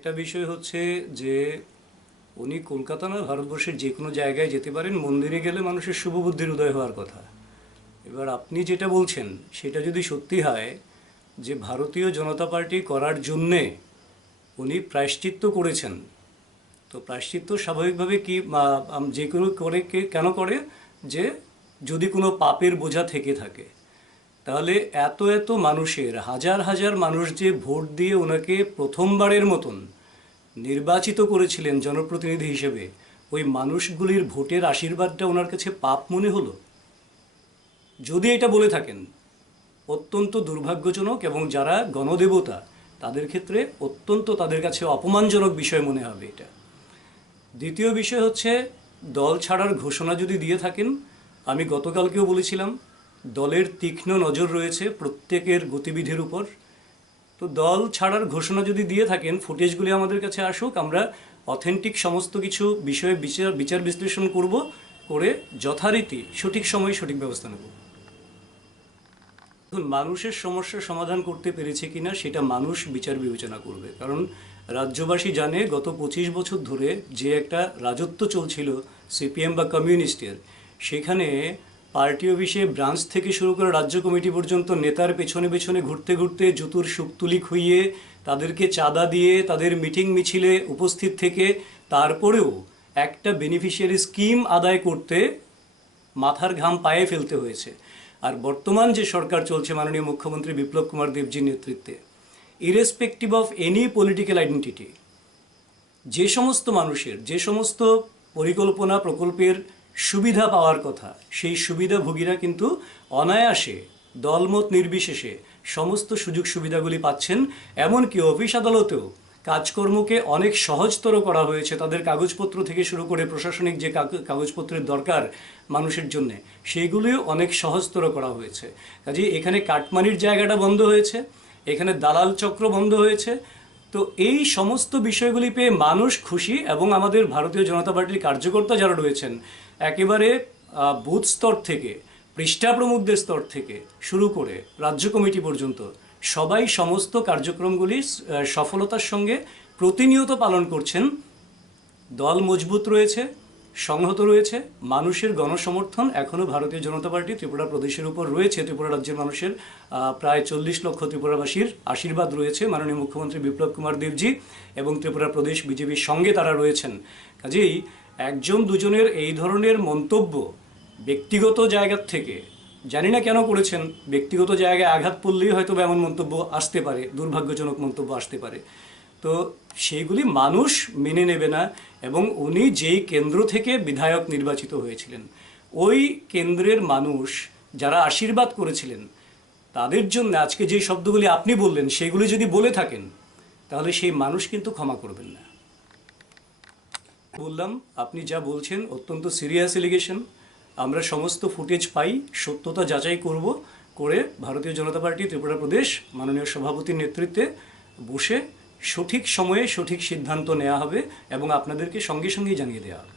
একটা বিষয় হচ্ছে যে উনি কলকাতা না ভারতবর্ষের যে কোনো জায়গায় যেতে পারেন, মন্দিরে গেলে মানুষের শুভবুদ্ধির উদয় হওয়ার কথা। এবার আপনি যেটা বলছেন সেটা যদি সত্যি হয় যে ভারতীয় জনতা পার্টি করার জন্যে উনি প্রায়শ্চিত্ত করেছেন, তো প্রায়শ্চিত্ত স্বাভাবিকভাবে কি যে কোনো করে কেন করে, যে যদি কোনো পাপের বোঝা থেকে থাকে, তাহলে এত এত মানুষের হাজার হাজার মানুষ যে ভোট দিয়ে ওনাকে প্রথমবারের মতন নির্বাচিত করেছিলেন জনপ্রতিনিধি হিসেবে, ওই মানুষগুলির ভোটের আশীর্বাদটা ওনার কাছে পাপ মনে হলো? যদি এটা বলে থাকেন অত্যন্ত দুর্ভাগ্যজনক, এবং যারা গণদেবতা তাদের ক্ষেত্রে অত্যন্ত তাদের কাছে অপমানজনক বিষয় মনে হবে এটা। দ্বিতীয় বিষয় হচ্ছে, দল ছাড়ার ঘোষণা যদি দিয়ে থাকেন, আমি গতকালকেও বলেছিলাম দলের তীক্ষ্ণ নজর রয়েছে প্রত্যেকের গতিবিধির উপর। তো দল ছাড়ার ঘোষণা যদি দিয়ে থাকেন, ফুটেজগুলি আমাদের কাছে আসুক, আমরা অথেন্টিক সমস্ত কিছু বিষয়ে বিচার বিশ্লেষণ করব, করে যথারীতি সঠিক সময়ে সঠিক ব্যবস্থা নেব। মানুষের সমস্যার সমাধান করতে পেরেছে কিনা সেটা মানুষ বিচার বিবেচনা করবে, কারণ রাজ্যবাসী জানে গত 25 বছর ধরে যে একটা রাজত্ব চলছিল সিপিএম বা কমিউনিস্টের, সেখানে পার্টি অফিসে ব্রাঞ্চ থেকে শুরু করে রাজ্য কমিটি পর্যন্ত নেতার পেছনে পেছনে ঘুরতে ঘুরতে জুতুর সুক্তুলি খুইয়ে, তাদেরকে চাঁদা দিয়ে, তাদের মিটিং মিছিলে উপস্থিত থেকে, তারপরেও একটা বেনিফিশিয়ারি স্কিম আদায় করতে মাথার ঘাম পায়ে ফেলতে হয়েছে। আর বর্তমান যে সরকার চলছে মাননীয় মুখ্যমন্ত্রী বিপ্লব কুমার দেবজির নেতৃত্বে, irrespective of any political identity, যে সমস্ত মানুষের যে সমস্ত পরিকল্পনা প্রকল্পের সুবিধা পাওয়ার কথা, সেই সুবিধাভোগীরা কিন্তু অনায়াসে দলমত নির্বিশেষে সমস্ত সুযোগ সুবিধাগুলি পাচ্ছেন। এমনকি অফিস আদালতেও কাজকর্মকে অনেক সহজতর করা হয়েছে, তাদের কাগজপত্র থেকে শুরু করে প্রশাসনিক যে কাগজপত্রের দরকার মানুষের জন্যে, সেইগুলিও অনেক সহজতর করা হয়েছে। কাজেই এখানে কাটমানির জায়গাটা বন্ধ হয়েছে, এখানে দালাল চক্র বন্ধ হয়েছে। তো এই সমস্ত বিষয়গুলি পেয়ে মানুষ খুশি, এবং আমাদের ভারতীয় জনতা পার্টির কার্যকর্তা যারা রয়েছেন, একেবারে বুথ স্তর থেকে, পৃষ্ঠা প্রমুখদের স্তর থেকে শুরু করে রাজ্য কমিটি পর্যন্ত সবাই সমস্ত কার্যক্রমগুলি সফলতার সঙ্গে প্রতিনিয়ত পালন করছেন। দল মজবুত রয়েছে, সংহত রয়েছে, মানুষের গণসমর্থন এখনও ভারতীয় জনতা পার্টি ত্রিপুরা প্রদেশের উপর রয়েছে। ত্রিপুরা রাজ্যের মানুষের প্রায় 40 লক্ষ ত্রিপুরাবাসীর আশীর্বাদ রয়েছে মাননীয় মুখ্যমন্ত্রী বিপ্লব কুমার দেবজি, এবং ত্রিপুরা প্রদেশ বিজেপির সঙ্গে তারা রয়েছেন। কাজেই একজন দুজনের এই ধরনের মন্তব্য ব্যক্তিগত জায়গার থেকে, জানি না কেন করেছেন, ব্যক্তিগত জায়গায় আঘাত পড়লেই হয়তো এমন মন্তব্য আসতে পারে, দুর্ভাগ্যজনক মন্তব্য আসতে পারে। তো সেইগুলি মানুষ মেনে নেবে না। এবং উনি যেই কেন্দ্র থেকে বিধায়ক নির্বাচিত হয়েছিলেন, ওই কেন্দ্রের মানুষ যারা আশীর্বাদ করেছিলেন, তাদের জন্য আজকে যেই শব্দগুলি আপনি বললেন সেগুলি যদি বলে থাকেন, তাহলে সেই মানুষ কিন্তু ক্ষমা করবেন না। বললাম, আপনি যা বলছেন অত্যন্ত সিরিয়াস এলিগেশন। আমরা সমস্ত ফুটেজ পাই, সত্যতা যাচাই করব, করে ভারতীয় জনতা পার্টি ত্রিপুরা প্রদেশ মাননীয় সভাপতির নেতৃত্বে বসে সঠিক সময়ে সঠিক সিদ্ধান্ত নেওয়া হবে, এবং আপনাদেরকে সঙ্গে সঙ্গেই জানিয়ে দেওয়া হবে।